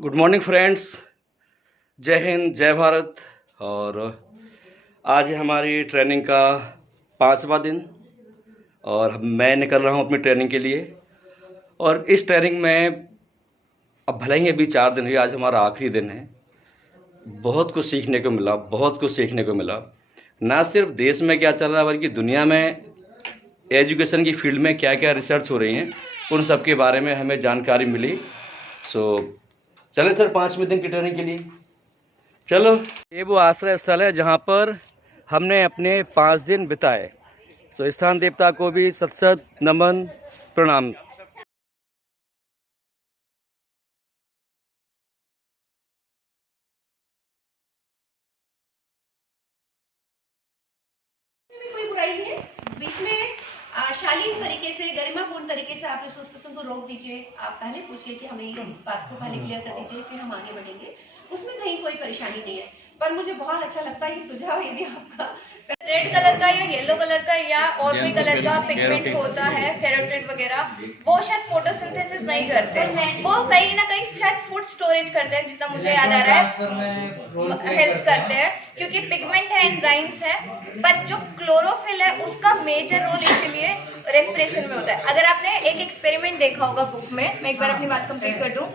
Good morning friends, जय हिंद, जय भारत। और आज है हमारी ट्रेनिंग का 5वां दिन और मैं निकल रहा हूँ अपनी ट्रेनिंग के लिए। और इस ट्रेनिंग में अब भले ही अभी 4 दिन हुए, आज हमारा आखिरी दिन है। बहुत कुछ सीखने को मिला, बहुत कुछ सीखने को मिला। ना सिर्फ देश में क्या चल रहा है बल्कि दुनिया में एजुकेशन की फील्ड में क्या क्या रिसर्च हो रही हैं, उन सब के बारे में हमें जानकारी मिली। सो चले सर 5वें दिन की ट्रेनिंग के लिए। चलो, ये वो आश्रय स्थल है जहाँ पर हमने अपने 5 दिन बिताए। सो स्थान देवता को भी सत सत नमन प्रणाम। कोई बुराई नहीं है। बीच में शालीन तरीके से, गरिमापूर्ण तरीके से आप इस प्रश्न को रोक दीजिए। आप पहले पूछिए कि हमें इस बात को पहले क्लियर कर दीजिए, फिर हम आगे बढ़ेंगे। उसमें कहीं कोई परेशानी नहीं है। पर मुझे बहुत अच्छा लगता है ये सुझाव, यदि आपका रेड कलर का या येलो कलर का या और कोई कलर का पिगमेंट होता है, कैरोटिड वगैरह, वो शायद फोटोसिंथेसिस नहीं करते, वो कहीं ना कहीं शायद फूड स्टोरेज करते हैं, जितना मुझे याद आ रहा है हेल्प करते हैं, क्योंकि पिगमेंट है, एंजाइम्स है। पर जो क्लोरोफिल है उसका मेजर रोल इसीलिए रेस्पिरेशन में होता है। अगर आपने एक एक्सपेरिमेंट देखा होगा बुक में, मैं एक बार अपनी बात कंप्लीट कर दूं,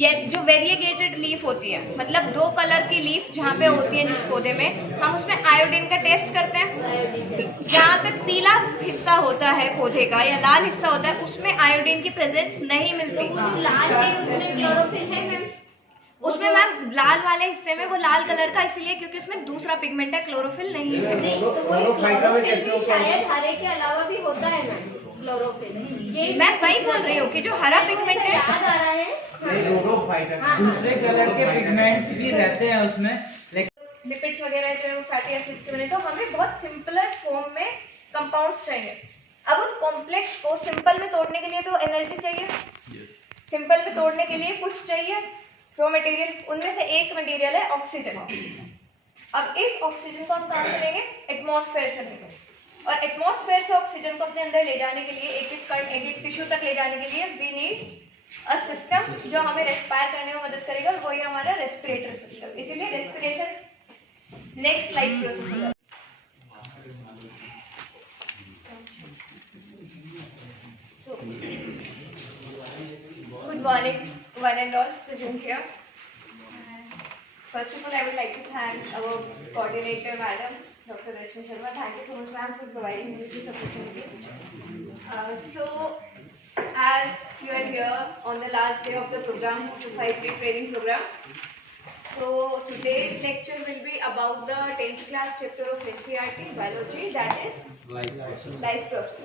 ये जो वेरिएगेटेड लीफ होती है, मतलब 2 कलर की लीफ जहाँ पे होती है जिस पौधे में, हम उसमें आयोडीन का टेस्ट करते हैं। जहाँ पे पीला हिस्सा होता है पौधे का या लाल हिस्सा होता है, उसमें आयोडीन की प्रेजेंस नहीं मिलती। लाल है, उसमें क्लोरोफिल है मैम। उसमें मैम लाल वाले हिस्से में वो लाल कलर का इसलिए क्योंकि उसमें दूसरा पिगमेंट है, क्लोरोफिल नहीं है। तो क्लोरोफिल शायद हरे के अलावा भी होता है मैम क्लोरोफिल। मैं वही बोल रही हूँ कि जो हरा पिगमेंट है, याद आ रहा है दूसरे कलर के पिगमेंट्स भी रहते हैं उसमें, लेकिन लिपिड्स वगैरह जो है फैटी एसिड्स के बने, तो हमें बहुत सिंपलर फॉर्म में कंपाउंड्स चाहिए। अब उन कॉम्प्लेक्स को सिंपल में तोड़ने के लिए तो एनर्जी चाहिए। सिंपल में तोड़ने के लिए कुछ चाहिए रॉ मटेरियल, उनमें से एक मटेरियल है ऑक्सीजन। अब इस ऑक्सीजन को हम कहाँ से लेंगे? एटमॉस्फेयर से लेंगे। और एटमॉस्फेयर से ऑक्सीजन को अपने अंदर ले जाने के लिए, एक एक कण, एक एक टिश्यू तक ले जाने के लिए वी नीड अ सिस्टम जो हमें रेस्पायर करने में मदद करेगा, वही हमारा रेस्पिरेटर सिस्टम। इसीलिए रेस्पिरेशन नेक्स्ट लाइफ प्रोसेस होगा। Good morning, one and all present here. First of all, I would like to thank our coordinator, Madam Dr. Rashmi Sharma. Thank you so much, ma'am, for providing me this opportunity. So, as you are here on the last day of the program, the 5-day training program, so today's lecture will be about the 10th class chapter of NCERT biology, that is life process.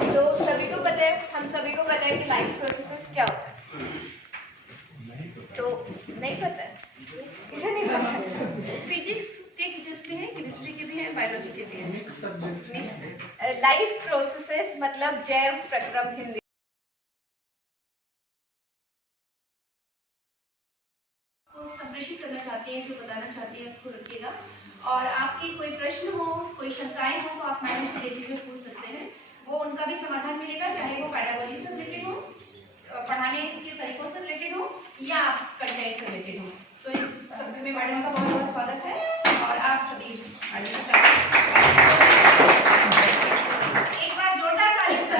तो सभी को पता है, हम सभी को पता है कि लाइफ प्रोसेसेस क्या होता है। तो नहीं पता है, किसे नहीं पता? फिजिक्स के भी है, केमिस्ट्री के भी है, बायोलॉजी के भी है, मिक्स सब्जेक्ट। लाइफ प्रोसेसेस मतलब जैव प्रक्रम हिंदी। संप्रेषित करना चाहते हैं, जो बताना चाहते हैं उसको रखिएगा। और आपके कोई प्रश्न हो, कोई शंकाएं हो, तो आप मैडम से बेझिझक पूछ सकते हैं। वो उनका भी समाधान मिलेगा, चाहे वो पैडागोजी से रिलेटेड हो, पढ़ाने के तरीकों से रिलेटेड हो, या कंटेंट से रिलेटेड हो। तो इस सब में मैडम का बहुत बहुत स्वागत है और आप सभी एक बार जोरदार ताली से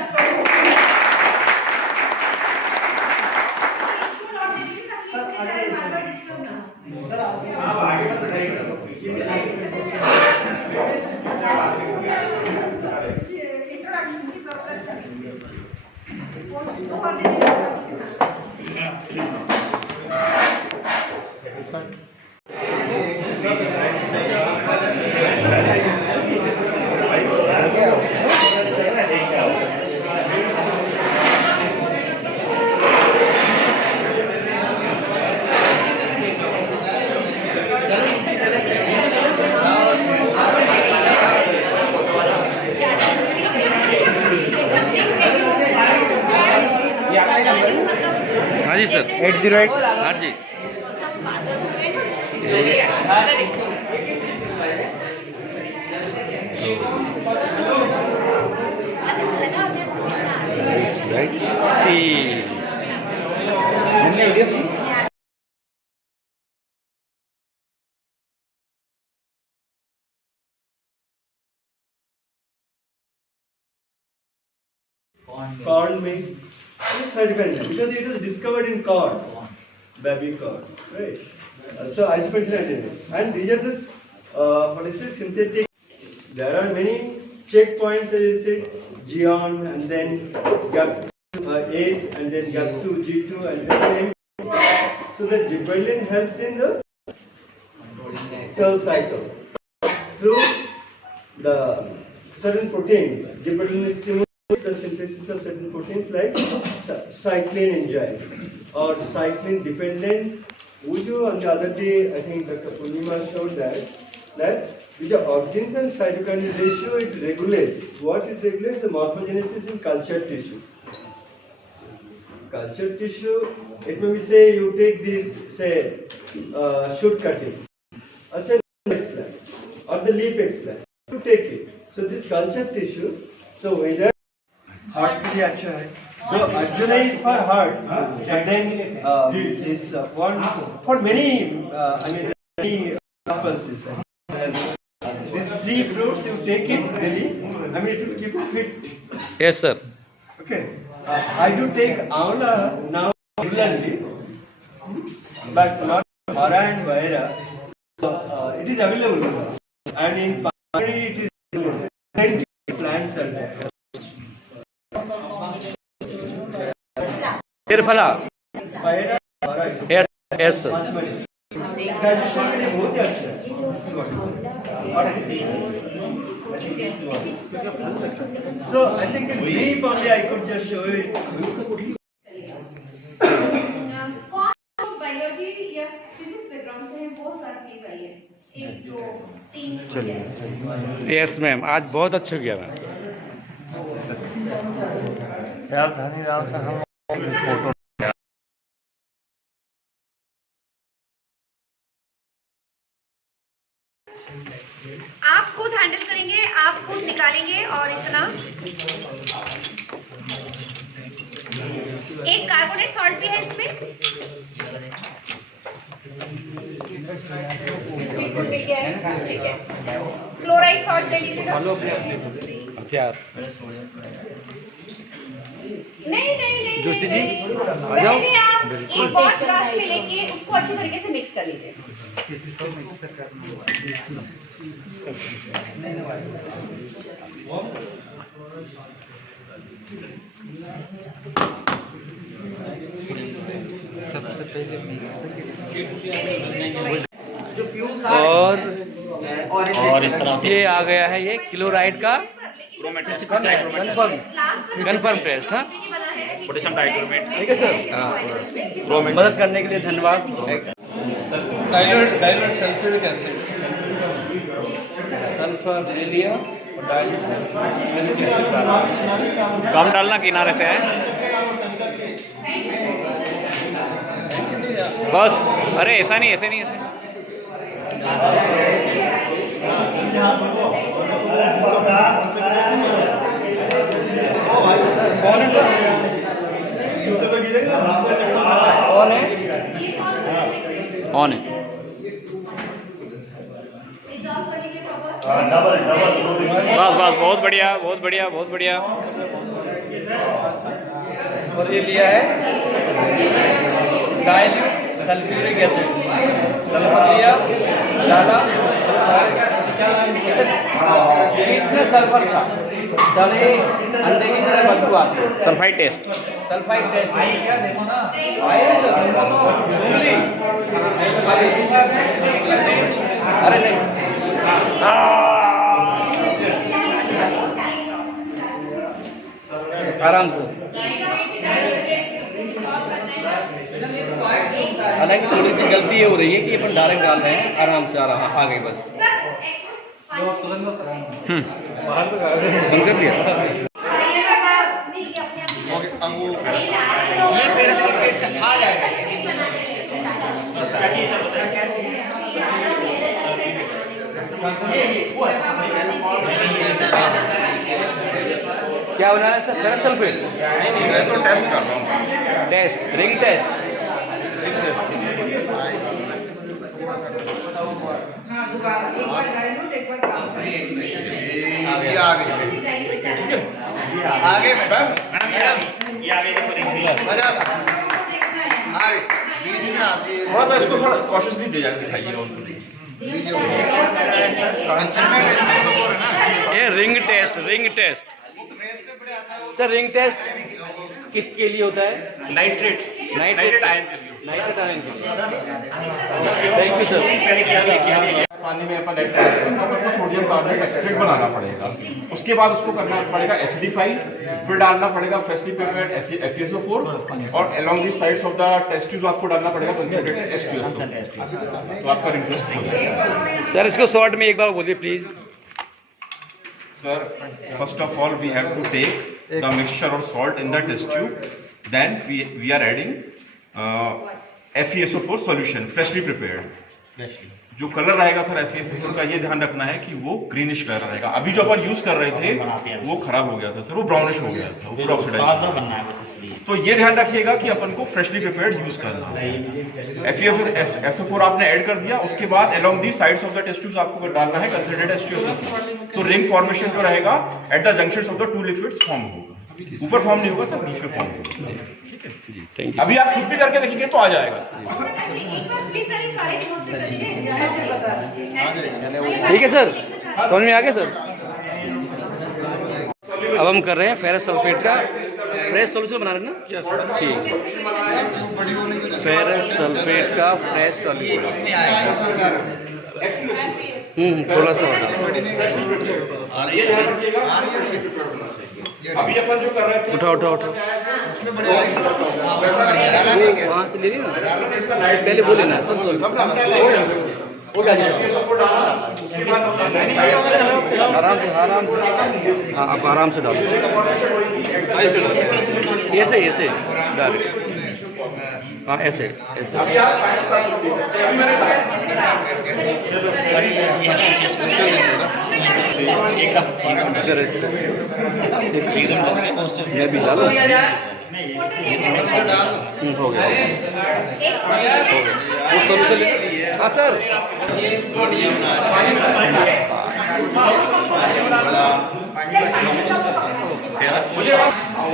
हाँ जी सर, 808। हाँ जी, right? corn milk. It is cytokinin because it was discovered in corn, baby corn, right? So isopentyl and these are the what is it, synthetic. There are many checkpoints, as I said, GON and then GAP ACE and then GAP2, G2 and then M. So the gibberellin helps in the cell cycle through the certain proteins. Gibberellin stimulates the synthesis of certain proteins like cyclin enzymes or cyclin dependent. Ujo on the other day, I think Dr. Purnima showed that with the auxins and cytokinin ratio, it regulates. What it regulates? The morphogenesis in cultured tissues. Cultured tissue, it may be say you take this, say, shoot cuttings, a cell explant, or the leaf explant, you take it. So this cultured tissue, so whether heart के लिए अच्छा है, no, Arjuna is for heart, but then this one for many, I mean many purposes. These three fruits you take it daily, I mean it will keep you fit. Yes, sir. Okay, I do take amla now regularly, but not Hara and Vaira. It is available and in Pari it is available. Plenty of plants are there. तिरफला Vaira, Hara. Yes yes sir digestion के लिए बहुत ही अच्छा है। So I think in brief only I could just show it. कौन biology या physics background से है वो सर प्लीज आइए 1 2 3 यस मैम आज बहुत अच्छा किया मैम यार धनी राम से हम फोटो आप खुद हैंडल करेंगे, आप खुद निकालेंगे और इतना एक कार्बोनेट सॉल्ट भी है इसमें, बिल्कुल मिल गया है, ठीक है। क्लोराइड सॉल्ट ले लीजिएगा। क्या नहीं नहीं नहीं जोशी जी, नहीं, पहले आप एक और ग्लास में लेके उसको अच्छी तरीके से मिक्स कर लीजिए। सबसे पहले और इस तरह से ये आ गया है ये क्लोराइड का कन्फर्म टेस्ट। हाँ पोटेशियम डाइक्रोमेट ठीक है सर। हाँ मदद करने के लिए धन्यवाद। डाइल्यूट सल्फ्यूरिक एसिड सल्फर ले लिया और डाइल्यूट सल्फ्यूरिक एसिड डाला। कम डालना किनारे से है बस। अरे ऐसा नहीं ऐसे नहीं ऐसे कौन है? ऑन है। बस बस बहुत बढ़िया बहुत बढ़िया बहुत बढ़िया। और ये लिया है डाइल्यूट सल्फ्यूरिक एसिड। सल्फर लिया डाला, इसमें सल्फर था, साले अंडे की तरह बदबू आती है। सल्फाइड टेस्ट सल्फाइड टेस्ट क्या देखो ना आए सर सुन ली। अरे नहीं आराम से। हालांकि थोड़ी सी गलती ये हो रही है कि अपन डायरेक्ट डाल रहे हैं, आराम से आ गई बस। बंद कर दिया। क्या बना है सर? Ferrous sulphate? मैं तो टेस्ट कर रहा हूँ। Test ring test. हाँ दोबारा एक बार डाइल्यूट एक बार आगे मैडम ये आगे देखो बीच में आती है। थोड़ा सा इसको थोड़ा कॉशियसली दे जाके दिखाइए और ये ring test sir, ring test किसके लिए होता है? नाइट्रेट आयन के लिए। नाइट्रेट आयन के लिए। Thank you sir. पानी में अपन ऐड करेंगे तो अपन को सोडियम कार्बोनेट एक्सट्रैक्ट बनाना पड़ेगा। उसके बाद उसको करना पड़ेगा एसिडिफाई, फिर डालना पड़ेगा फ्रेशली प्रिपेयर्ड FeSO4 और along the sides of the test tube आपको डालना पड़ेगा कंसंट्रेटेड H2SO। तो आपका इंटरेस्ट हो जाएगा। सर इसको शॉर्ट में एक बार बोलिए please. Sir, first of all, we have to take the mixture or salt in the test tube. Then we are adding FeSO4 solution, freshly prepared. जो कलर रहेगा सर FeSO4 का, ये ध्यान रखना है कि वो ग्रीनिश कलर रहेगा। अभी जो अपन यूज कर रहे थे वो खराब हो गया था सर, वो ब्राउनिश हो गया था, पूरा ऑक्सीडाइज। तो ये ध्यान रखिएगा कि अपन को फ्रेशली प्रिपेयर्ड यूज करना है। FeSO4 आपने ऐड कर दिया, उसके बाद along the sides of the test tubes आपको डालना है कंसंट्रेटेड H2SO। तो रिंग फॉर्मेशन जो रहेगा at the junctions of the two liquids form होगा। ऊपर फॉर्म नहीं होगा सर, बीच में फॉर्म होगा। ठीक है जी, थैंक यू। अभी आप खुद भी करके देखेंगे तो आ जाएगा। ठीक है सर, समझ में आ गया सर। अब हम कर रहे हैं फेरस सल्फेट का फ्रेश सॉल्यूशन बना रहे हैं ना? ठीक, फेरस सल्फेट का फ्रेश सॉल्यूशन। थोड़ा सा होगा। अभी अपन जो कर रहे थे, उठाओ वहाँ से ले रही ना, पहले बोले ना सर सॉल्यूशन। आराम से हाँ, आप आराम से डालो, ऐसे डायरेक्ट, हाँ ऐसे मैं भी डालो। हो गया वो सॉल्यूशन। हाँ सर,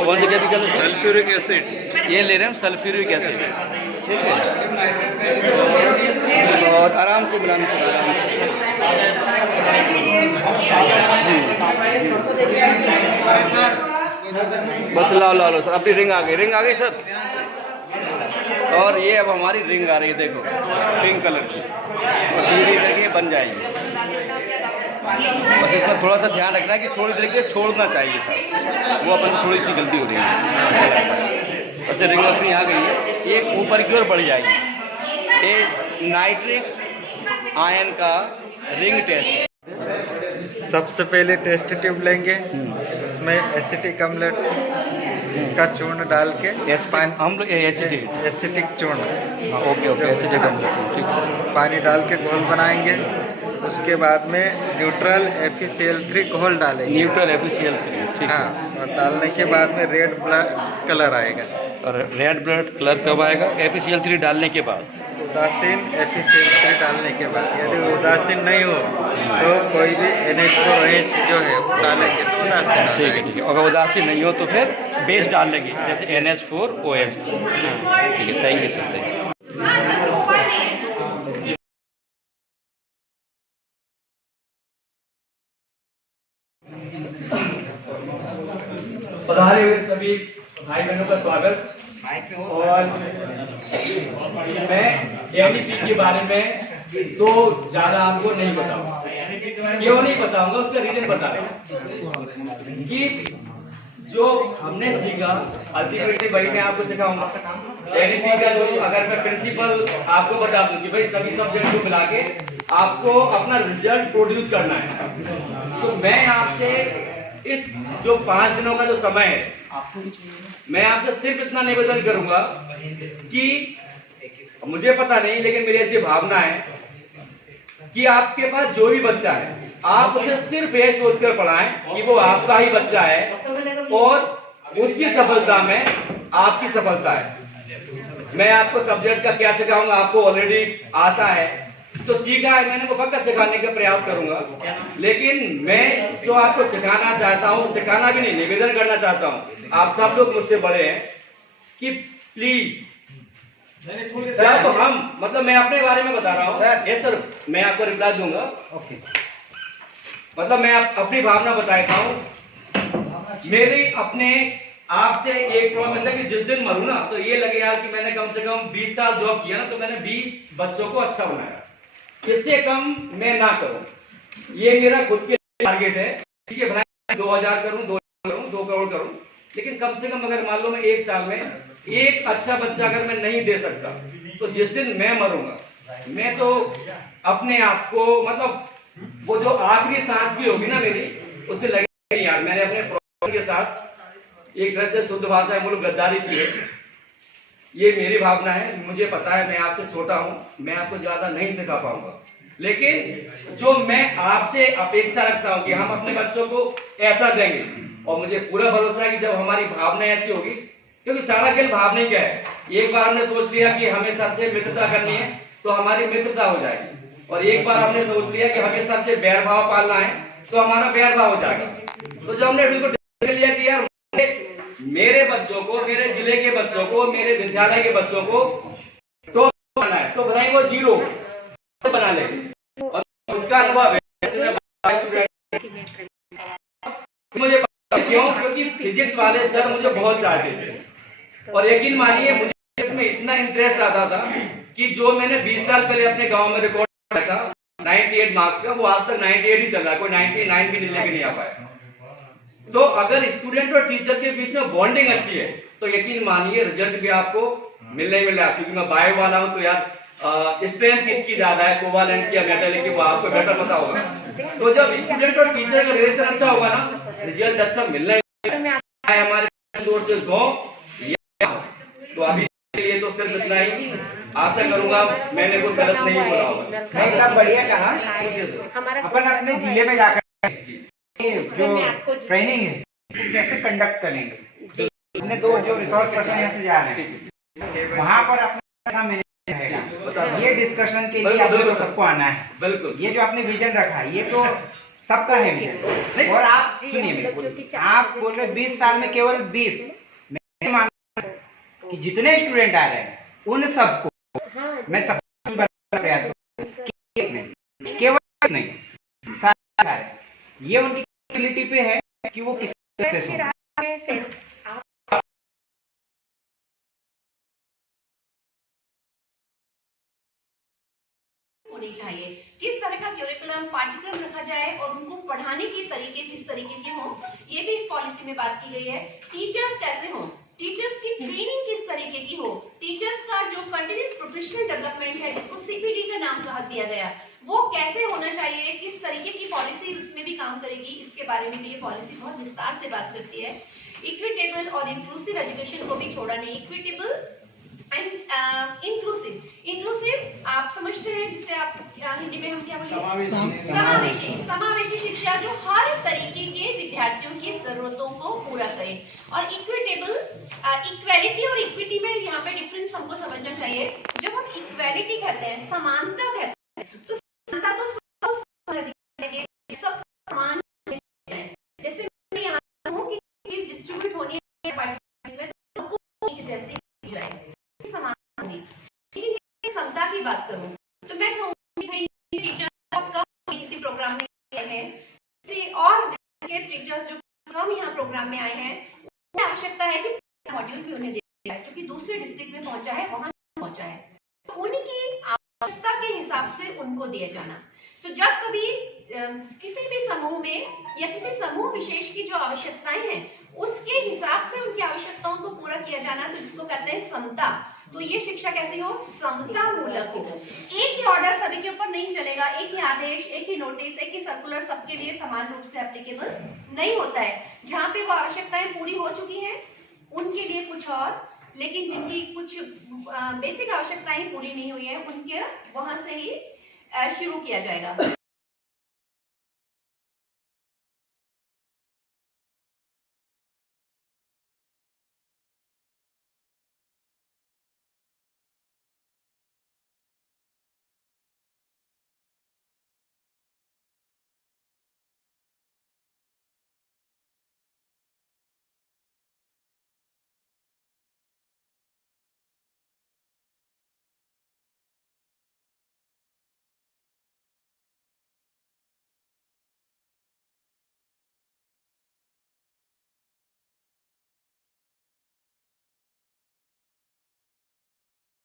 कौन सा केमिकल है? Sulphuric acid. ये ले रहे हैं हम, सल्फ्यूरिक एसिड। ठीक है, और आराम से बुलाने से बस लाओ सर। अपनी रिंग आ गई सर। और ये अब हमारी रिंग आ रही है, देखो पिंक कलर की, और धीरे धीरे बन जाएगी। बस इसमें थोड़ा सा ध्यान रखना है कि थोड़ी देर के छोड़ना चाहिए था, वो अपन को थोड़ी सी गलती हो रही है। वैसे रिंग अपनी आ गई है, ये ऊपर की ओर बढ़ जाएगी। ये नाइट्रिक आयन का रिंग टेस्ट। सबसे पहले टेस्ट ट्यूब लेंगे, उसमें एसिटिक अम्ल का चूर्ण डाल के एसिटिक चूर्ण, ओके एसिटिक अम्ल, ठीक है, पानी डाल के घोल बनाएंगे। उसके बाद में न्यूट्रल FeCl3 घोल डालेंगे। न्यूट्रल FeCl3, ठीक है। हाँ, और डालने के बाद में रेड ब्लड कलर आएगा। और रेड ब्लड कलर कब आएगा? FeCl3 डालने के बाद। उदासीन FeCl3 डालने के बाद। यदि उदासीन नहीं हो तो कोई भी NH4OH जो है वो डालेंगे तो उदासीन। ठीक है। अगर उदासीन नहीं हो तो फिर बेस डाल लेंगे, जैसे NH4OH। ठीक है, thank you sir, thank you. पधारे हुए सभी भाई बहनों का स्वागत। और मैं ADP के बारे में तो ज़्यादा आपको नहीं बताऊंगा। क्यों नहीं बताऊंगा, उसका रीजन बता रहे कि जो हमने सीखा अल्टीमेटली वही मैं आपको सिखाऊंगा। ADP का जो, अगर मैं प्रिंसिपल आपको बता दूं कि भाई सभी सब्जेक्ट को मिला के आपको अपना रिजल्ट प्रोड्यूस करना है, तो मैं आपसे इस जो 5 दिनों का जो समय है, मैं आपसे सिर्फ इतना निवेदन करूंगा कि मुझे पता नहीं, लेकिन मेरी ऐसी भावना है कि आपके पास जो भी बच्चा है, आप उसे सिर्फ ये सोचकर पढ़ाएं कि वो आपका ही बच्चा है और उसकी सफलता में आपकी सफलता है। मैं आपको सब्जेक्ट का क्या सिखाऊंगा, आपको ऑलरेडी आता है। तो सीखा है मैंने, वो पक्का सिखाने का प्रयास करूंगा। लेकिन मैं जो आपको सिखाना चाहता हूँ, सिखाना भी नहीं, निवेदन करना चाहता हूँ, आप सब लोग मुझसे बड़े हैं कि प्लीज जब हम, मतलब मैं अपने बारे में बता रहा हूँ, यस सर, मैं आपको रिप्लाई दूंगा। ओके, मतलब मैं अपनी भावना बताता हूँ। मेरी अपने आपसे एक प्रॉमिस है कि जिस दिन मरूं ना, तो ये लगे यार कि मैंने कम से कम 20 साल जॉब किया ना, तो मैंने 20 बच्चों को अच्छा बनाया, इससे कम मैं ना करूं। ये मेरा खुद के टारगेट है। इसके बनाए 2000 करूं, 2 करोड़ करूं, लेकिन कम से कम अगर मान लो मैं 1 साल में एक अच्छा बच्चा अगर मैं नहीं दे सकता, तो जिस दिन मैं मरूंगा, मैं तो अपने आप को, मतलब वो जो आखिरी सांस भी होगी ना मेरी, उससे लगेगा यार मैंने अपने प्रॉब्लम के साथ एक तरह से शुद्ध भाषा में बोलो गद्दारी की है। ये मेरी भावना है, मुझे पता है मैं आपसे छोटा हूं, मैं आपको ज्यादा नहीं सिखा पाऊंगा, लेकिन जो मैं आपसे अपेक्षा रखता हूं कि हम अपने बच्चों को ऐसा देंगे, और मुझे पूरा भरोसा है कि जब हमारी भावना ऐसी होगी, क्योंकि सारा खेल भावना क्या है, एक बार हमने सोच लिया कि हमें सर से मित्रता करनी है तो हमारी मित्रता हो जाएगी, और एक बार हमने सोच लिया कि हमें सर से बैर भाव पालना है तो हमारा बैर भाव हो जाएगा। तो जब हमने बिल्कुल लिया कि यार मेरे बच्चों को, मेरे जिले के बच्चों को, मेरे विद्यालय के बच्चों को तो बनाना है, तो बनाई वो 0 तो बना लेंगे। और खुद का अनुभव है, मुझे पता क्यों, क्योंकि फिजिक्स वाले सर मुझे बहुत चाहते थे, और यकीन मानिए मुझे इसमें इतना इंटरेस्ट आता था कि जो मैंने 20 साल पहले अपने गांव में रिकॉर्ड किया था 98 मार्क्स का, वो आज तक 98 ही चल रहा है, कोई 99 भी लेके नहीं आ पाया। तो अगर स्टूडेंट और टीचर के बीच में बॉन्डिंग अच्छी है, तो यकीन मानिए रिजल्ट भी आपको मिलने ही मिलेगा। क्योंकि मैं बायो वाला हूं, तो यार स्ट्रेंथ किसकी ज्यादा है, कोवालेंट की या मेटालिक की, वो आपको बेटर पता होगा। तो जब स्टूडेंट और टीचर का रिलेशन अच्छा होगा ना, रिजल्ट अच्छा मिलना ही हमारे सोर्सेज हो। तो अभी के लिए तो सिर्फ इतना ही, आशा करूंगा मैंने कुछ गलत नहीं बोला होगा। नहीं, सब बढ़िया कहा। अपन अपने जिले में जाकर जो ट्रेनिंग है कैसे कंडक्ट करेंगे, अपने 2 जो रिसोर्स पर्सन यहाँ से जा रहे हैं वहाँ पर अपना मैनेज रहेगा। ये डिस्कशन के लिए आप लोग सबको आना है। बिल्कुल, ये जो आपने विजन रखा है ये तो सबका है विजन। और आप सुनिए मेरे, आप बोल रहे 20 साल में केवल 20, मैं मानता हूं कि जितने स्टूडेंट आ रहे हैं उन सबको मैं सबको प्रयास करूंगा, केवल नहीं सारे, ये उनकी एबिलिटी पे है कि वो किस तरह से होनी चाहिए, किस तरह का क्यूरिकुलम पाठ्यक्रम रखा जाए और उनको पढ़ाने के तरीके किस तरीके के हों, ये भी इस पॉलिसी में बात की गई है। टीचर्स कैसे हों, टीचर्स की ट्रेनिंग किस तरीके की हो, टीचर्स का जो कंटिन्यूअस प्रोफेशनल डेवलपमेंट है जिसको सीपीडी का नाम दिया गया, वो कैसे होना चाहिए, किस तरीके की पॉलिसी उसमें भी काम करेगी, इसके बारे में भी ये पॉलिसी बहुत विस्तार से बात करती है। इक्विटेबल और इंक्लूसिव एजुकेशन को भी छोड़ा नहीं, इक्विटेबल एंड इंक्लूसिव आप समझते हैं, जिससे आप हिंदी में हम क्या बोलेंगे, समावेशी शिक्षा जो हर तरीके के विद्यार्थियों की जरूरतों को पूरा करे। और इक्विटेबल, इक्वालिटी और इक्विटी में यहाँ पे डिफरेंस हमको समझना चाहिए। जब हम इक्वालिटी कहते हैं, समानता कहते हैं, तो समानता तो सब समान है। जैसे मैं यहाँ कहूँ कि डिस्ट्रीब्यूट होनी है तो एक जैसी जाए, समान होगी। लेकिन समता की बात करूँ तो मैं कहूँगी टीचर कम किसी प्रोग्राम में आए हैं और टीचर्स जो कम यहाँ प्रोग्राम में आए हैं, उन्हें आवश्यकता है कि मॉड्यूल भी उन्हें दिया है, क्योंकि दूसरे डिस्ट्रिक्ट में पहुंचा है, वहां पहुंचा है, तो उनकी आवश्यकता के हिसाब से उनको दिया जाना। तो जब कभी किसी भी समूह में या किसी समूह विशेष की जो आवश्यकताएं हैं उसके हिसाब से उनकी आवश्यकताओं को पूरा किया जाना, तो जिसको कहते हैं समता। तो ये शिक्षा कैसी हो, समता मूलक हो। एक ही ऑर्डर सभी के ऊपर नहीं चलेगा, एक ही आदेश, एक ही नोटिस, एक ही सर्कुलर सबके लिए समान रूप से एप्लीकेबल नहीं होता है। जहाँ पे वो आवश्यकताएं पूरी हो चुकी हैं उनके लिए कुछ और, लेकिन जिनकी कुछ बेसिक आवश्यकताएं पूरी नहीं हुई है उनके वहां से ही शुरू किया जाएगा।